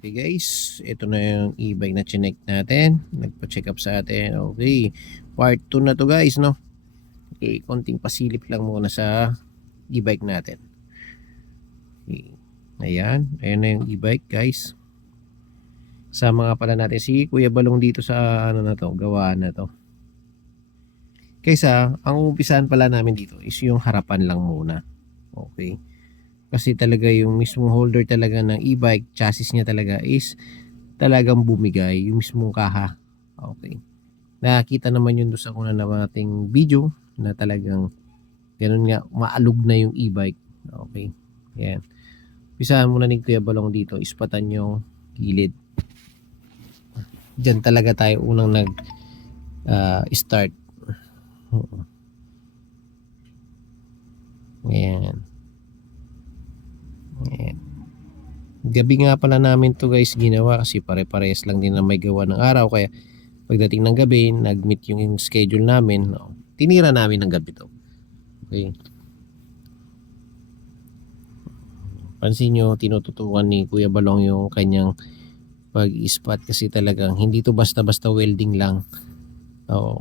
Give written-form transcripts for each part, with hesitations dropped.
Okay guys, ito na yung e-bike na chinek natin. Nagpa-check up sa atin. Okay, part 2 na to guys, no? Okay, konting pasilip lang muna sa e-bike natin. Okay. Ayan na yung e-bike guys. Sama nga pala natin si Kuya Balong dito sa ano na to, gawaan na to. Kaysa, ang umpisahan pala namin dito is yung harapan lang muna. Okay. Kasi talaga yung mismong holder talaga ng e-bike, chassis niya talaga is talagang bumigay yung mismong kaha. Okay. Nakita naman yun doon sa una nating video na talagang ganun nga, maalog na yung e-bike. Okay. Yan. Pisahan muna ni Kuya Balong dito, ispatan yung gilid. Diyan talaga tayo unang start. Ayan. Ayan. Gabi nga pala namin to guys ginawa kasi pare-pares lang din na may gawa ng araw, kaya pagdating ng gabi nag-meet yung schedule namin, no? Tinira namin ng gabi to. Okay. Pansin nyo, tinututukan ni Kuya Balong yung kanyang pag-spot kasi talagang hindi to basta-basta welding lang.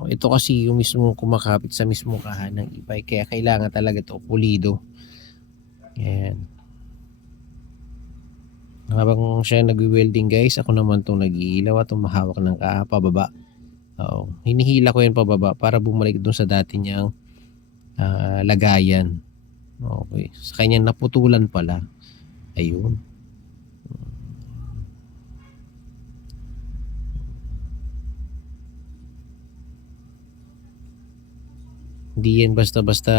Ito kasi yung mismo kumakapit sa mismo kahan ng e-bike, kaya kailangan talaga to pulido. Ayan. Habang siya nag-welding guys, ako naman itong nag-iilaw at humahawak ng kaha pababa. Hinihila ko yan pababa para bumalik dun sa dati niyang lagayan. Okay. Sa kanya naputulan pala. Ayun. Hindi yan basta-basta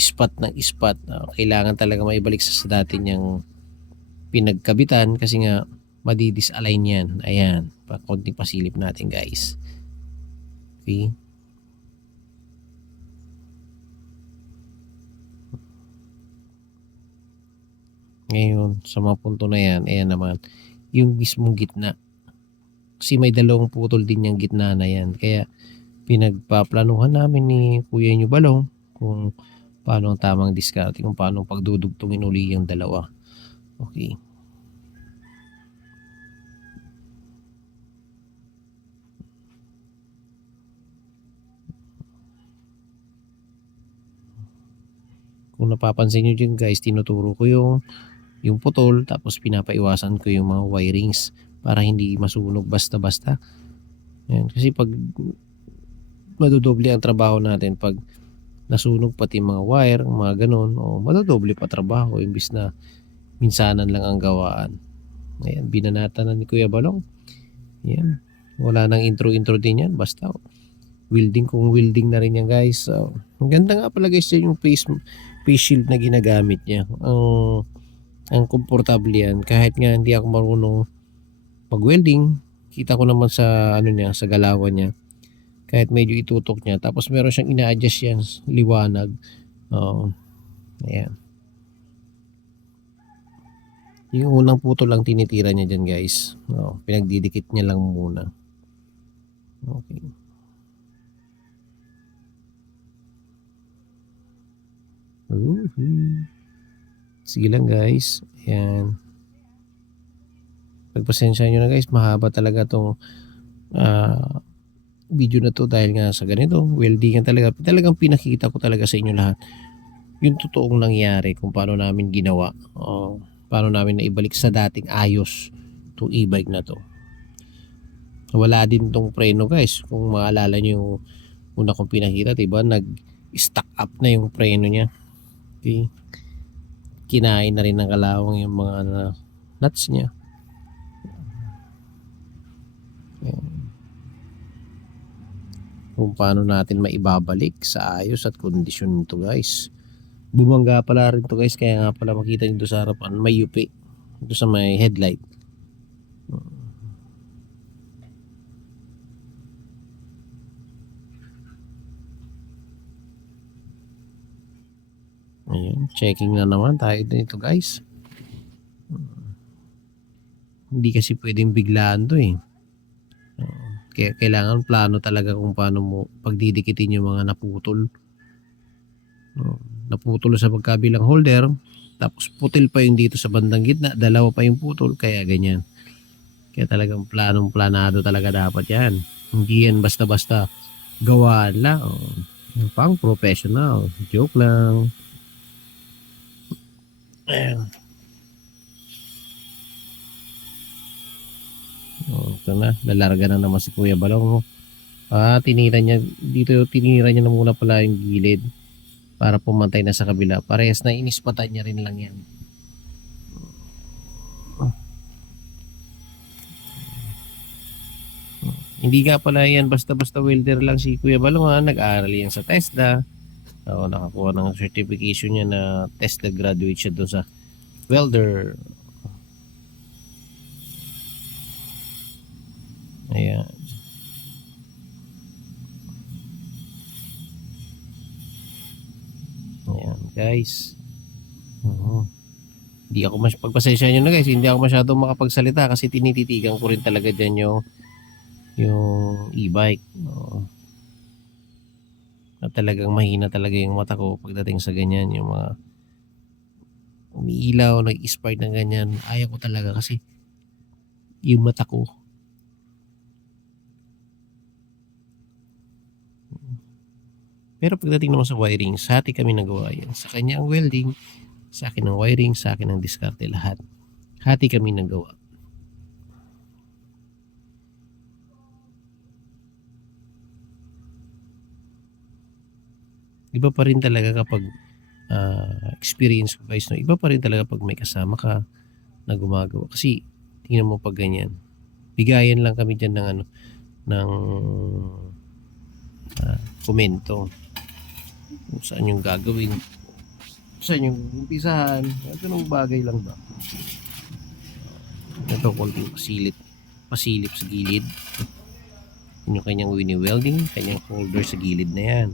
ispat ng ispat. Kailangan talaga maibalik sa dati niyang pinagkabitan kasi nga madidisalign yan. Ayan. Konting pasilip natin guys. Okay. Ngayon, sa mga punto na yan, ayan naman, yung mismong gitna. Kasi may dalawang putol din yung gitna na yan. Kaya, pinagpaplanuhan namin ni Kuya nyo Balong kung paano ang tamang diskarte, kung paano pagdudugtungin uli yung dalawa. Okay. Kung napapansin nyo dyan guys, tinuturo ko yung putol, tapos pinapaiwasan ko yung mga wirings para hindi masunog basta-basta. Yan. Kasi pag madodoble ang trabaho natin pag nasunog pati mga wire, mga ganon, madodoble pa trabaho imbis na minsanan lang ang gawaan. Ayan, binanata na ni Kuya Balong. Yan. Wala nang intro-intro din yan. Basta welding kung welding na rin yan guys. Ang ganda nga pala guys yung face shield na ginagamit niya. Ang komportable yan. Kahit nga hindi ako marunong mag-welding, kita ko naman sa ano niya, sa galawan niya. Kahit medyo itutok niya. Tapos meron siyang ina-adjust yan. Liwanag. Ayan. Yung unang puto lang tinitira niya dyan guys. Pinagdidikit niya lang muna. Okay. Sige lang guys. Ayan. Pagpasensya nyo na guys. Mahaba talaga tong video na to dahil nga sa ganito. Weldingan talaga. Talagang pinakita ko talaga sa inyo lahat yung totoong nangyari kung paano namin ginawa. Paano namin naibalik sa dating ayos itong e-bike na to. Wala din tong preno guys. Kung maalala nyo yung una kong pinakita, diba? Nag-stack up na yung preno niya. Okay. Kinain na rin ng kalawang yung mga nuts niya. Kung paano natin maibabalik sa ayos at kondisyon nito guys. Bumangga pala rin to guys, kaya nga pala makita nyo sa harapan may yupi ito sa may headlight. Ayan, checking na naman tayo dito guys. Hindi kasi pwedeng biglaan to eh. Kaya kailangan plano talaga kung paano mo pagdidikitin yung mga naputol. Naputol sa pagkabilang holder, Tapos putil pa yung dito sa bandang gitna, dalawa pa yung putol, kaya ganyan. Kaya talagang planong-planado talaga dapat yan. Hindi yan basta-basta gawaan lang. Pang professional. Joke lang. Ayan. Ito na, lalarga na naman si Kuya Balong. Tinira niya, dito tinira niya na muna pala yung gilid para pumantay na sa kabila. Parehas na inispatan niya rin lang yan. Hindi nga pala yan basta-basta welder lang si Kuya Balong, nag-aaral yan sa TESDA. Nakakuha ng certification niya na TESDA graduate siya doon sa welder. Ayan. Ayan guys. Hindi ako pagpasensya nyo na guys, hindi ako masyadong makapagsalita kasi tinititigan ko rin talaga dyan yung e-bike. At talagang mahina talaga yung mata ko pagdating sa ganyan, yung mga umiilaw, nag-spark ng ganyan. Ayaw ko talaga kasi yung mata ko. Pero pagdating naman sa wiring, sa hati kami nagawa yan. Sa kanya ang welding, sa akin ang wiring, sa akin ang diskarte, lahat. Hati kami nagawa. Iba pa rin talaga kapag experience ko guys, no? Iba pa rin talaga pag may kasama ka na gumagawa. Kasi tingnan mo pag ganyan. Bigayan lang kami dyan ng ng komento. Kung saan yung gagawin, saan yung umpisahan, ganung bagay lang ba. Ito konting pasilip sa gilid, yung kanyang winnie welding, kanyang holder sa gilid na yan.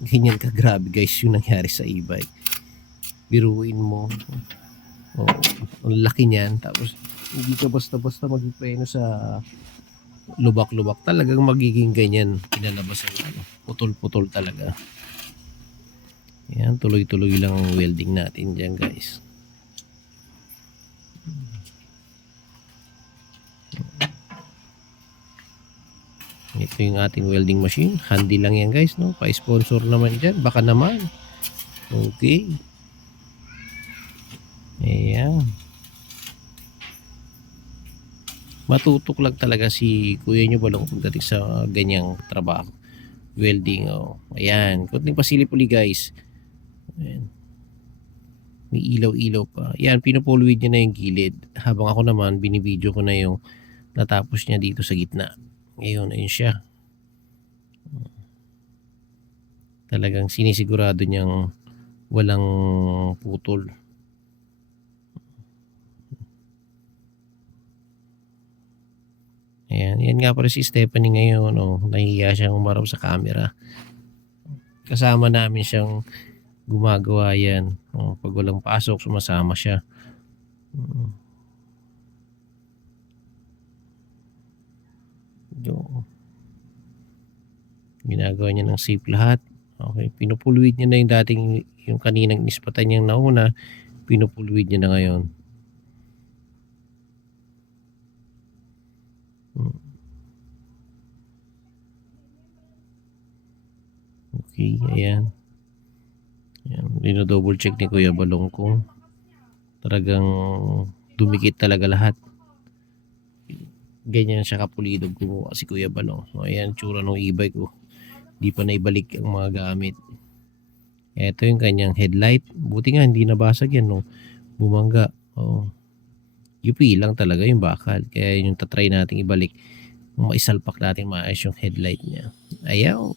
Ganyan ka grabe guys yung nangyari sa e-bike. Biruin mo, ang laki niyan, tapos hindi ka basta-basta magpipreno sa lubak-lubak, talagang magiging ganyan pinalabas ang putol-putol talaga. Yan, tuloy-tuloy lang ang welding natin dyan guys. Ito yung ating welding machine, handy lang yan guys, no? Pa-sponsor naman dyan, baka naman. Okay, ayan. Matutok lang talaga si Kuya nyo Balong pagdating sa ganyang trabaho, welding. Ayan, kunting pasilip uli guys. Ayan, may ilaw-ilaw pa. Ayan, pinupulwid niya na yung gilid, habang ako naman binibidyo ko na yung natapos niya dito sa gitna. Ngayon, ayun siya. Talagang sinisigurado niyang walang putol. Ayan, yan nga pala si Stephanie ngayon. Nahihiya siyang umarap sa camera. Kasama namin siyang gumagawa yan. Pag walang pasok, sumasama siya. Ginagawa niya ng safe lahat. Okay, pinupulwid niya na yung dating, yung kaninang ispatan niyang nauna, pinupulwid niya na ngayon. Okay, ayan. Ayan, dino-double check ni Kuya Balong kung talagang dumikit talaga lahat. Ganyan siya kapulido gumawa si Kuya Balong. Ayan, tsura ng e-bike ko. Di pa naibalik ang mga gamit. Ito yung kanyang headlight. Buti nga hindi nabasag yan, no? Bumangga. UP lang talaga yung bakal. Kaya yung tatry natin ibalik. Maisalpak natin maayos yung headlight niya. Ayaw.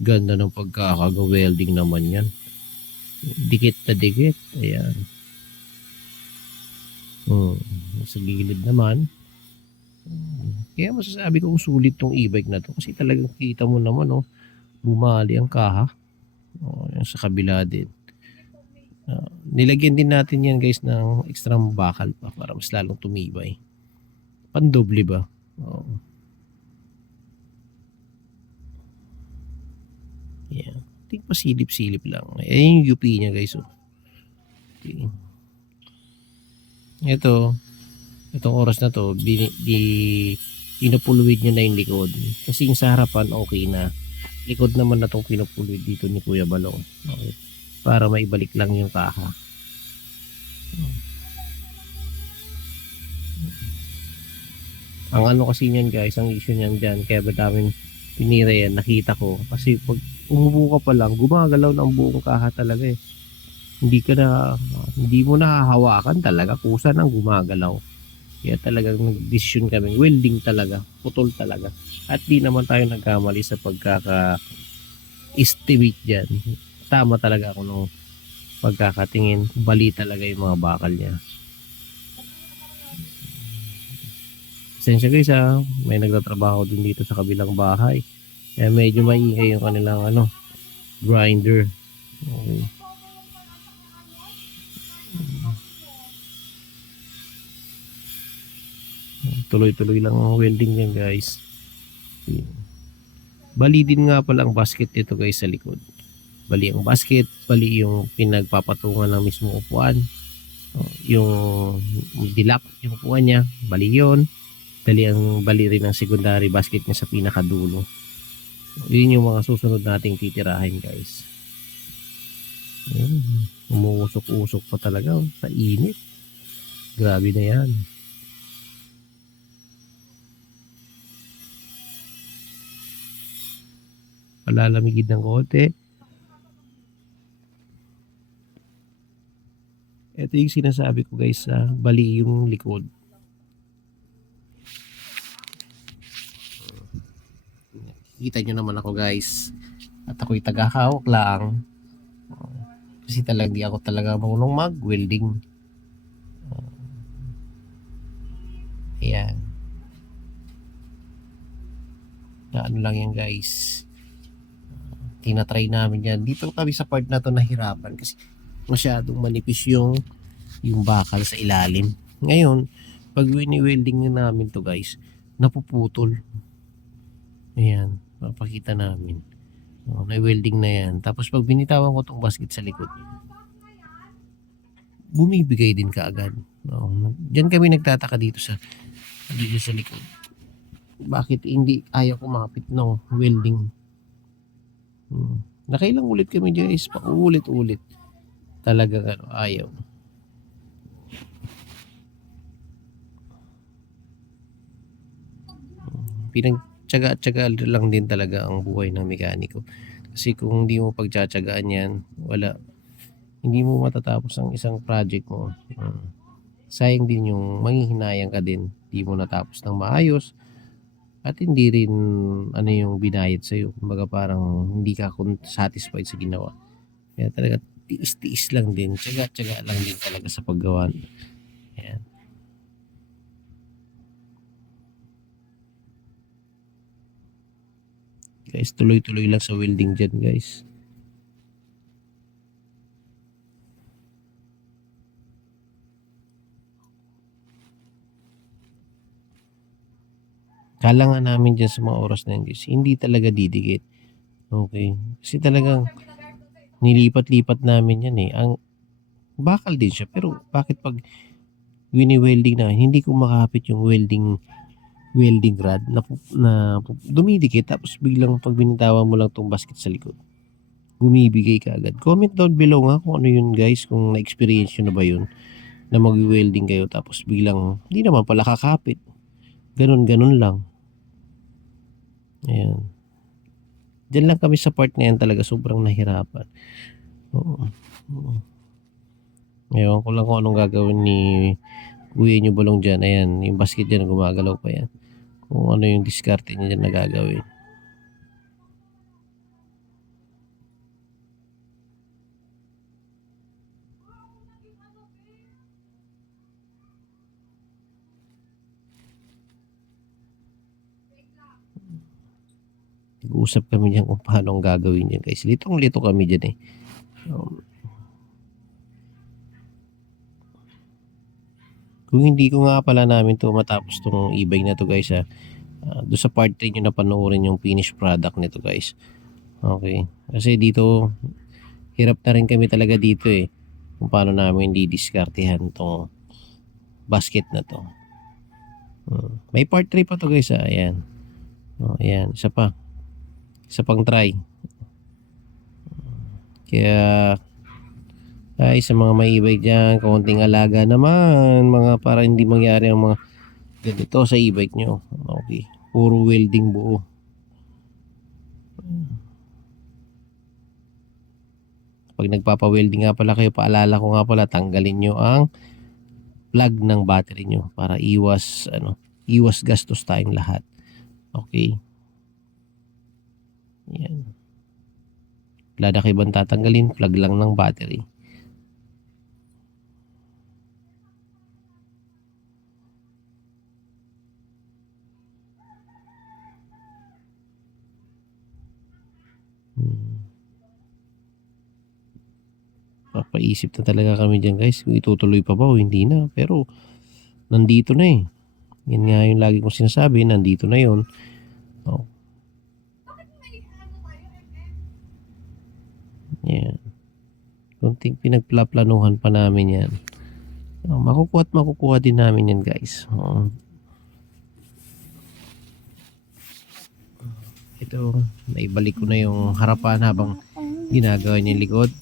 Ganda ng pagkakaga-welding naman yan. Dikit na dikit. Ayan. Sa gilid naman. Kaya masasabi ko sulit tong e-bike na to. Kasi talagang kita mo naman, bumali ang kaha. Yung sa kabila din. Nilagyan din natin yan guys ng extra bakal pa para mas lalong tumibay. Pandoble ba? Yan. konting pasilip-silip lang. Ayan yung UP niya guys. Oh. Okay. Itong oras na to, pinupuluwid nyo na yung likod. Kasi yung sa harapan, okay na. Likod naman na itong pinupuluwid dito ni Kuya Balong. Okay. Para maibalik lang yung kaha. Ang ano kasi niyan guys, ang issue niyan dyan, kaya ba daming pinira yan, nakita ko. Kasi pag umubo ka pa lang, gumagalaw ng buong kaha talaga eh. Hindi mo nahahawakan talaga, kusa nang gumagalaw. Kaya talagang nag-decision kami, welding talaga, putol talaga. At di naman tayo nagkamali sa pagkaka-estimate dyan. Tama talaga ako nung pagkakatingin, bali talaga yung mga bakal niya. Pasensya guys ha, may nagtatrabaho din dito sa kabilang bahay. Kaya medyo maingay yung kanilang grinder. Okay. Tuloy-tuloy lang ang welding niyan guys. Bali din nga pala ang basket dito guys sa likod. Bali ang basket, bali yung pinagpapatungan ng mismo upuan. Yung dilap, yung upuan niya, bali yun. Bali rin ang secondary basket niya sa pinakadulo. Yun yung mga susunod nating titirahin guys. Umuusok-usok pa talaga sa init. Grabe na yan. Palalamigid ng konti. Ito yung sinasabi ko guys, bali yung likod. Kita nyo naman ako guys. At ako'y tagahawak lang. Kasi di ako talaga marunong mag-welding. Ayan. Ano lang yan guys. Tinatry namin yan. Dito kami sa part na to nahirapan kasi masyadong manipis yung bakal sa ilalim. Ngayon, pag wini-welding na namin to guys, napuputol. Ayan, papakita namin. Na-welding na yan. Tapos pag binitawan ko tong basket sa likod, bumibigay din kaagad. Diyan kami nagtataka dito sa likod. Bakit hindi ayaw kumapit ng welding? Nakailang ulit kami guys, paulit-ulit. Talaga ayaw. Pinagtyaga-tyaga lang din talaga ang buhay ng mekaniko. Kasi kung hindi mo pagtsatsagaan yan, hindi mo matatapos ang isang project mo. Sayang din yung manghihinayang ka din, hindi mo natapos ng maayos. At hindi rin yung binayad sa'yo. Kumbaga parang hindi ka satisfied sa ginawa. Kaya talaga tiis-tiis lang din. Tsaga-tsaga lang din talaga sa paggawa. Ayan. Guys, tuloy-tuloy lang sa welding dyan guys. Kala nga namin dyan sa mga oras na yun guys, hindi talaga didikit. Okay. Kasi talagang nilipat-lipat namin yan eh. Ang bakal din siya. Pero bakit pag wini-welding na, hindi ko makapit yung welding rod na dumidikit tapos biglang pag binitawan mo lang tong basket sa likod, bumibigay ka agad. Comment down below nga kung ano yun guys, kung na-experience nyo na ba yun na mag-welding kayo tapos biglang hindi naman pala kakapit. Ganun lang. Ayan. Diyan lang kami sa part na yan talaga sobrang nahirapan. Oo. Ngayon ko lang kung anong gagawin ni Kuya nyo Balong dyan. Ayan, yung basket dyan gumagalaw pa yan. Kung ano yung diskarte niya dyan na gagawin. Nag-uusap kami dyan kung paano ang gagawin dyan guys. Litong-lito kami dyan eh. Kung hindi ko nga pala namin to matapos tong e-bike na to guys doon sa part 3 nyo na panoorin yung finished product nito guys. Okay. Kasi dito, hirap na rin kami talaga dito eh. Kung paano namin didiskartehan tong basket na to. May part 3 pa to guys. Ayan. Ayan. Isa pa. Isa pang try. Kaya ay sa mga may e-bike dyan, kaunting alaga naman. Mga para hindi mangyari ang mga ganito sa e-bike nyo. Okay. Puro welding buo. Pag nagpapa-welding nga pala kayo, paalala ko nga pala, tanggalin nyo ang plug ng battery nyo para iwas gastos tayong lahat. Okay. Yan. Wala na kayo bang tatanggalin, plug lang ng battery. Papaisip na talaga kami dyan guys, kung itutuloy pa ba o hindi na. Pero nandito na eh. Yan nga yung lagi kong sinasabi, nandito na yun. Oh. Yan. Kunting pinagplaplanuhan pa namin yan. Makukuha at makukuha din namin yan guys. Ito, naibalik ko na yung harapan habang ginagawa niya yung likod.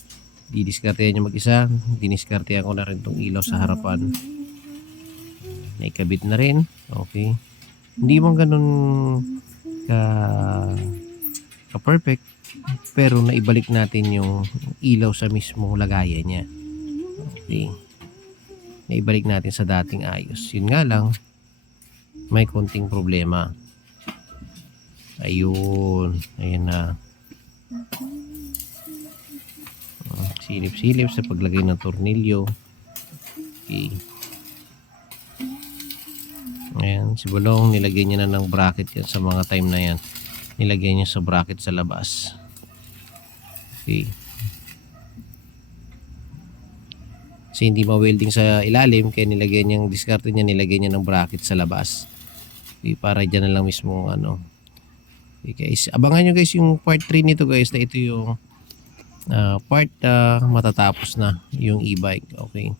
Didiskartehan niya mag-isa. Diniskartehan ko na rin tong ilaw sa harapan. Naikabit na rin. Okay. Hindi man ganun ka perfect, pero naibalik natin yung ilaw sa mismo lagayan niya. Okay. Naibalik natin sa dating ayos. Yun nga lang, may konting problema. Ayun. Ayan na. Silip-silip sa paglagay ng tornilyo. Okay. Ayan, si Bulong, nilagay niya na ng bracket yan sa mga time na yan. Nilagay niya sa bracket sa labas. Okay. Kasi hindi ma-welding sa ilalim, kaya nilagay niyang discarte niya, nilagay niya ng bracket sa labas. Okay, para dyan na lang mismo Okay guys, abangan nyo guys yung part 3 nito guys, na ito yung part matatapos na yung e-bike. Okay.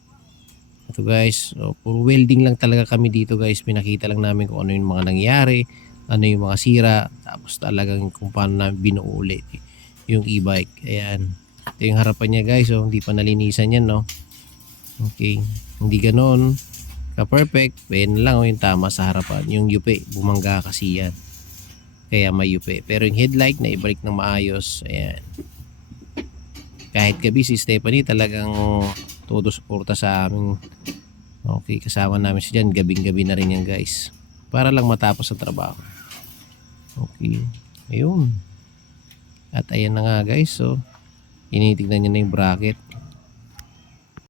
Ito guys, puro welding lang talaga kami dito guys. Pinakita lang namin kung ano yung mga nangyari, ano yung mga sira, tapos talagang kung paano namin binuo ulit yung e-bike. Ayan. Ito yung harapan niya guys, hindi pa nalinisan yan, no? Okay. Hindi ganoon ka-perfect. Ayan lang yung tama sa harapan. Yung yupi, bumangga kasi yan. Kaya may yupi. Pero yung headlight na ibalik ng maayos. Ayan. Kahit gabi si Stephanie talagang todo suporta sa amin. Okay, kasama namin siya dyan. Gabing-gabi na rin yan guys. Para lang matapos ang trabaho. Okay. Ayun. At ayan na nga guys. So, initignan niya na yung bracket.